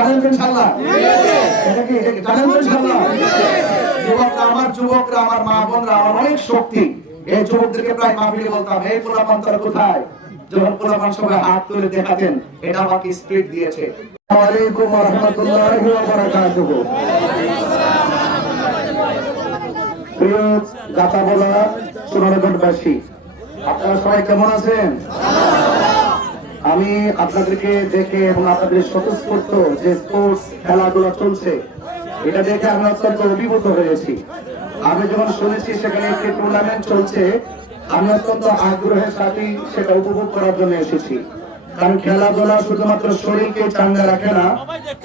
জানেন ইনশাআল্লাহ? এটা কি জানেন ইনশাআল্লাহ? যুবকরা আমার মা বোনরা আমার অনেক শক্তি। এই যুবকদেরকে প্রায় মাহফিলে বলতাম, এই পোলাপান তোরা কোথায়? যখন পোলাপান সবাই হাত তুলে দেখাতেন, এটা আমাকে স্পিরিট দিয়েছে। আসসালামু আলাইকুম ওয়া রাহমাতুল্লাহি ওয়া বারাকাতুহু। প্রিয় গাতাবলা সোনারগঞ্জবাসী, আপনারা সবাই কেমন আছেন? আমি আপনাদেরকে দেখে এবং আপনাদের স্বতঃস্ফূর্ত যে স্পোর্টস খেলাধুলা চলছে, এটা দেখে আমি অত্যন্ত অভিভূত হয়েছি। আমি যখন শুনেছি সেখানে একটি টুর্নামেন্ট চলছে, আমি অত্যন্ত আগ্রহের সাথে সেটা উপভোগ করার জন্য এসেছি। কারণ খেলাধুলা শুধুমাত্র শরীরকে চাঙ্গা রাখে না,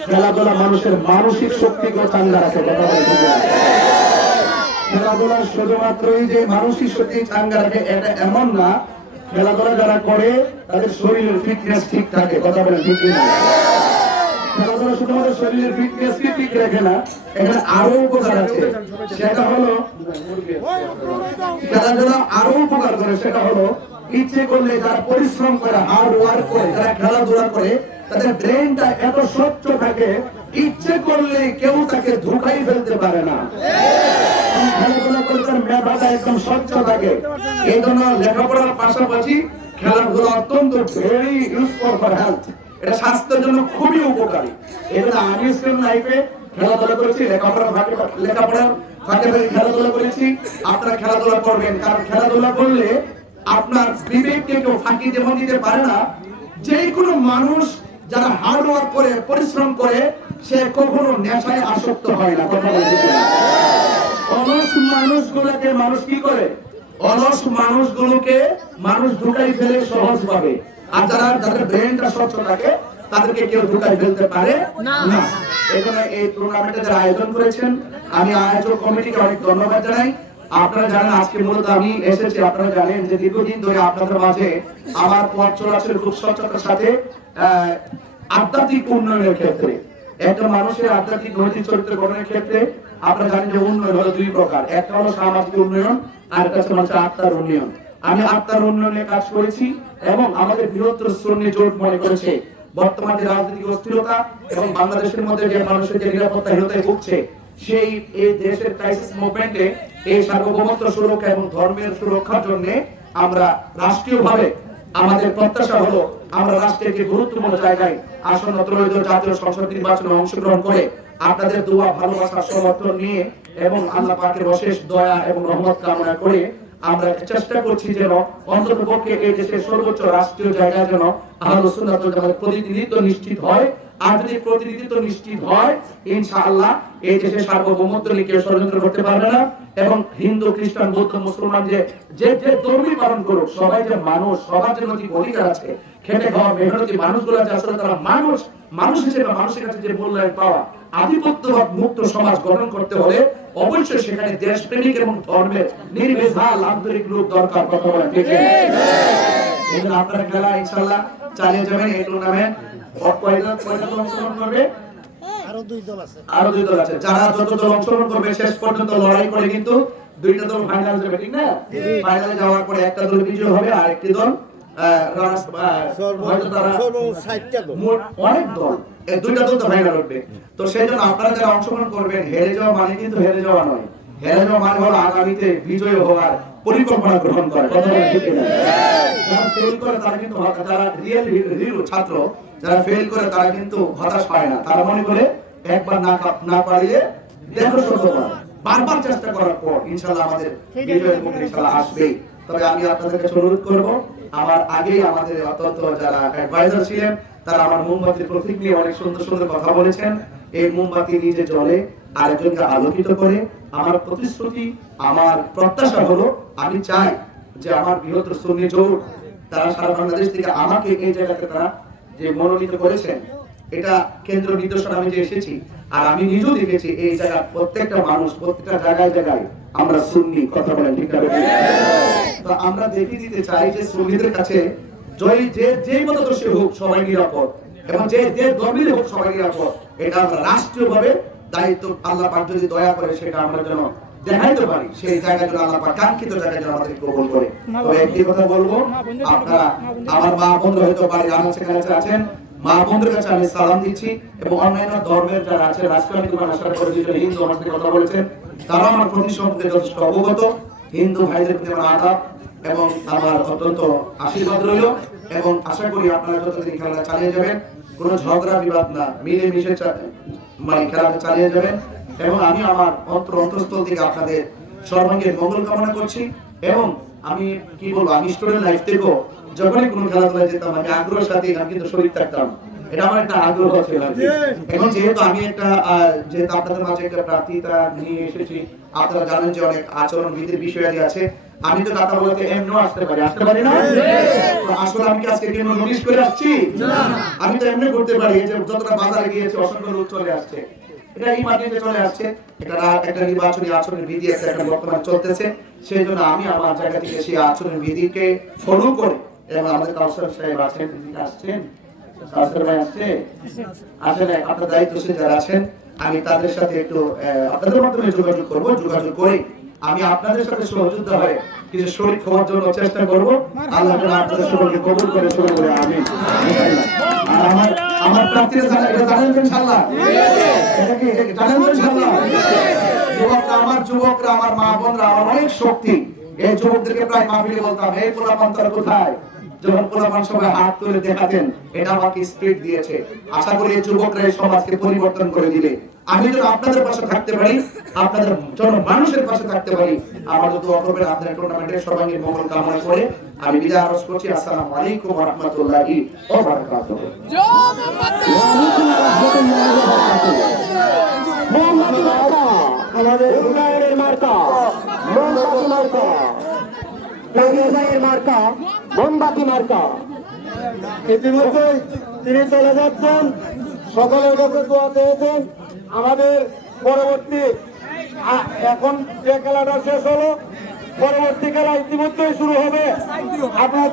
খেলাধুলা মানুষের মানসিক শক্তিকে চাঙ্গা রাখে। খেলাধুলা শুধুমাত্রই যে মানসিক শক্তি চাঙ্গা রাখে এটা এমন না, খেলাধুলা যারা করে তাদের শরীরের ফিটনেস ঠিক থাকে। কথা বলেন ঠিক না? খেলাধুলা শুধুমাত্র শরীরের ফিটনেস ঠিক রাখে না, এখানে আরো উপকার আছে। সেটা হলো খেলাধুলা আরো উপকার করে, সেটা হলো ইচ্ছে করলে যারা পরিশ্রম করে, হার্ড ওয়ার্ক করে, যারা খেলাধুলা করে, তাদের ব্রেনটা এত স্বচ্ছ থাকে, ইচ্ছে করলে কেউ তাকে ধোঁকাই ফেলতে পারে না। খেলাধুলা করে তার মেধাটা একদম স্বচ্ছ থাকে। এই জন্য লেখাপড়ার পাশাপাশি খেলাধুলা অত্যন্ত ভেরি ইউজফুল ফর হেলথ। এটা স্বাস্থ্যের জন্য খুবই উপকারী। এই জন্য আমি স্কুল লাইফে খেলাধুলা করেছি, লেখাপড়ার ফাঁকে খেলাধুলা করেছি। আপনারা খেলাধুলা করবেন, কারণ খেলাধুলা করলে আপনার বিবেককে কেউ ফাঁকি যেমন দিতে পারে না। যে কোনো মানুষ যারা হার্ড ওয়ার্ক করে, পরিশ্রম করে, সে কখনো নেশায় আসক্ত হয় না। কথা বলতে অলস মানুষগুলোকে মানুষ কি করে? অলস মানুষগুলোকে মানুষ ঢুকাই ফেলে সহজ ভাবে। আর যাদের ব্রেনটা স্বচ্ছ থাকে তাদেরকে কেউ ঢুকাই ফেলতে পারে না। এখানে এই টুর্নামেন্টে যারা আয়োজন করেছেন, আমি আয়োজক কমিটিকে অনেক ধন্যবাদ জানাই। আপনারা জানেন আজকে মূলত আমি এসেছি, আপনারা জানেন যে দীর্ঘদিন ধরে আপনাদের মাঝে আমার পথ চলা ছিল খুব স্বচ্ছতার সাথে আধ্যাত্মিক উন্নয়নের ক্ষেত্রে। একটা মানুষের আধ্যাত্মিক নৈতিক চরিত্র গঠনের ক্ষেত্রে আপনারা জানেন যে উন্নয়ন হলো দুই প্রকার, একটা হলো সামাজিক উন্নয়ন আর একটা হচ্ছে আত্মার উন্নয়ন। আমি আত্মার উন্নয়নে কাজ করেছি এবং আমাদের বৃহত্তর সুন্নি জোট মনে করেছে বর্তমানে রাজনৈতিক অস্থিরতা এবং বাংলাদেশের মধ্যে যে মানুষের যে নিরাপত্তাহীনতায় ভুগছে, সেই এই দেশের ক্রাইসিস মুভমেন্টে এই সার্বভৌমত্ব সুরক্ষা এবং ধর্মের সুরক্ষার জন্য আমরা রাষ্ট্রীয়ভাবে আমাদের প্রত্যাশা হলো আমরা রাষ্ট্রের যে গুরুত্বপূর্ণ জায়গায় আসন্ন ত্রয়োদশ জাতীয় সংসদ নির্বাচনে অংশগ্রহণ করে আপনাদের দোয়া, ভালোবাসা, সমর্থন নিয়ে এবং আল্লাহ পাকের অশেষ দয়া এবং রহমত কামনা করে আমরা চেষ্টা করছি যেন অন্ততপক্ষে এই দেশের সর্বোচ্চ রাষ্ট্রীয় জায়গায় যেন আহলে সুন্নাত ওয়াল জামাতের প্রতিনিধিত্ব নিশ্চিত হয়। আর যদি প্রতিনিধিত্ব নিশ্চিত হয়, ইনশাআল্লাহ এই দেশের সার্বভৌমত্ব নিয়ে কেউ ষড়যন্ত্র করতে পারবে না। এবং হিন্দু, খ্রিস্টান, বৌদ্ধ, মুসলমান যে ধর্মই পালন করুক, সবাই যে মানুষ, সবার জন্য যে অধিকার আছে, খেটে খাওয়া মেহনতি মানুষগুলো আছে, আসলে তারা মানুষ হিসেবে মানুষের কাছে যে মূল্যায়ন পাওয়া, আধিপত্যবাদ মুক্ত সমাজ গঠন করতে হলে অবশ্যই সেখানে দেশপ্রেমিক এবং ধর্মের নির্ভেজাল আন্তরিক লোক দরকার। কথা বলেন ঠিক না? এই জন্য আপনারা খেলা ইনশাআল্লাহ চালিয়ে যাবেন। এই টুর্নামেন্ট কয়টা দল অংশগ্রহণ করবে? আরো দুই দল আছে। যারা যত দল অংশগ্রহণ করবে শেষ পর্যন্ত লড়াই করে কিন্তু দুইটা দল ফাইনাল যাবে, ঠিক না? ফাইনালে যাওয়ার পরে একটা দল বিজয়ী হবে আর একটি দল অনেক দল, দুইটা দল তো ফাইনাল উঠবে। তো সেই জন্য আপনারা যারা অংশগ্রহণ করবেন, হেরে যাওয়া মানে কিন্তু হেরে যাওয়া নয়। হেরে যাওয়া মানে হলো আগামীতে বিজয়ী হওয়ার পরিকল্পনা গ্রহণ করে। কথা বলেন ঠিক না? যারা ফেল করে তারা কিন্তু, যারা রিয়েল হিরো ছাত্র যারা ফেল করে তারা কিন্তু হতাশ পায় না। তারা মনে করে একবার না পারলে দেখো শতবার, বারবার চেষ্টা করার পর ইনশাআল্লাহ আমাদের বিজয়ের মুখ ইনশাআল্লাহ আসবেই। তবে আমি আপনাদের কাছে অনুরোধ করব, আমার আগেই আমাদের অত্যন্ত যারা অ্যাডভাইজার ছিলেন তারা আমার মোমবাতির প্রতীক নিয়ে অনেক সুন্দর সুন্দর কথা বলেছেন। এই মোমবাতি নিজে জ্বলে আরেকজনকে আলোকিত করে। আমার প্রতিশ্রুতি, আমার প্রত্যাশা হলো, আমি চাই যে আমার বৃহত্তর সুন্নি জোট তারা সারা বাংলাদেশ থেকে আমাকে এই জায়গাতে তারা যে মনোনীত করেছেন, এটা কেন্দ্র নির্দেশন আমি যে এসেছি আর আমি নিজেও দেখেছি এই জায়গা প্রত্যেকটা মানুষ প্রত্যেকটা জায়গায় আমরা সুন্নি। কথা বলেন ঠিক না? তো আমরা দেখিয়ে দিতে চাই যে সুন্নিদের কাছে যে মতাদর্শী হোক সবাই নিরাপদ এবং যে ধর্মের হোক সবাই নিরাপদ। এটা আমরা রাষ্ট্রীয়ভাবে দায়িত্ব আল্লাহ পাক যদি দয়া করে সেটা আমরা যেন দেখাইতে পারি, সেই জায়গায় যেন আল্লাহ পাক কাঙ্ক্ষিত জায়গায় যেন আমাদের কবুল করে। তবে একটি কথা বলবো, আপনারা আমার মা বন্ধু হয়তো বাড়ির আনাচে কাছে আছেন, মা বোনদের কাছে আমি সালাম দিচ্ছি এবং অন্যান্য ধর্মের যারা আছেন আজকে আমি তোমার সাথে পরিচিত হিন্দু আমার সাথে কথা বলেছেন, তারা আমার প্রতি সম্পর্কে যথেষ্ট অবগত। হিন্দু ভাইদের প্রতি আমার আদাব এবং আমার অত্যন্ত আশীর্বাদ রইল এবং আশা করি আপনারা যতদিন খেলাটা চালিয়ে যাবেন কোনো ঝগড়া বিবাদ না, মিলেমিশে মানে খেলাটা চালিয়ে যাবেন এবং আমি আমার অন্তঃস্থল থেকে আপনাদের সর্বাঙ্গীন মঙ্গল কামনা করছি। এবং আমি কি বলবো, আমি স্টুডেন্ট লাইফ থেকেও যখনই কোনো খেলাধুলায় যেতাম আমি আগ্রহের সাথে আমি কিন্তু শরীর থাকতাম, এটা আমার একটা আগ্রহ ছিল। এখন যেহেতু আমি যেহেতু আপনাদের মাঝে একটা প্রার্থিতা নিয়ে এসেছি, আপনারা জানেন যে অনেক আচরণ বিধির বিষয় আছে। আমি তো কথা বলতে এমনিও আসতে পারি না? আসলে আমি কি আজকে কেন নোটিশ করে আসছি? আমি তো এমনি করতে পারি যে যতটা বাজারে গিয়েছে অসংখ্য লোক চলে আসছে, এটা এই মাধ্যমে চলে আসছে। একটা নির্বাচনী আচরণের বিধি একটা বর্তমানে চলতেছে, সেই জন্য আমি আমার জায়গা থেকে সেই আচরণের বিধিকে ফলো করে এবং আমাদের কাউন্সিলর সাহেব আছেন, আসছেন কাউন্সিলর ভাই আসেন আপনার দায়িত্বশীল যারা আছেন, আমি তাদের সাথে একটু আপনাদের মাধ্যমে যোগাযোগ করে আমি আপনাদের সাথে সহযোগিতা হয়ে কিছু শরীর খাওয়ার জন্য চেষ্টা করব। আল্লাহ যেন আপনাদের সকলকে কবুল করে শুরু করে আমিন। আর আমার প্রার্থীরা জানেন ইনশাআল্লাহ, এটা কি জানেন ইনশাআল্লাহ? যুবকরা আমার মা বোনরা আমার অনেক শক্তি। এই যুবকদেরকে প্রায় মাহফিলে বলতাম, এই পোলাপান তোরা কোথায়? যখন পোলাপান সবাই হাত তুলে দেখাতেন, এটা আমাকে স্পিরিট দিয়েছে। আশা করি এই যুবকরা এই সমাজকে পরিবর্তন করে দিবে। আমি যেন আপনাদের পাশে থাকতে পারি, আপনাদের মানুষের পাশে থাকতে পারি, আমার যদি অপরবেন আপনাদের টুর্নামেন্টের সর্বাঙ্গীন মঙ্গল কামনা করে আমি বিদায় আরজ করছি। আসসালামু আলাইকুম ওয়া রাহমাতুল্লাহি ওয়া বারাকাতুহু। আমাদের উন্নয়নের মার্কা মোমবাতি মার্কা। ইতিমধ্যে তিনি চলে যাচ্ছেন, সকলের কাছে দোয়া চেয়েছেন। আমাদের পরবর্তী এখন যে খেলাটা শেষ হলো, পরবর্তী খেলা ইতিমধ্যেই শুরু হবে। আপনার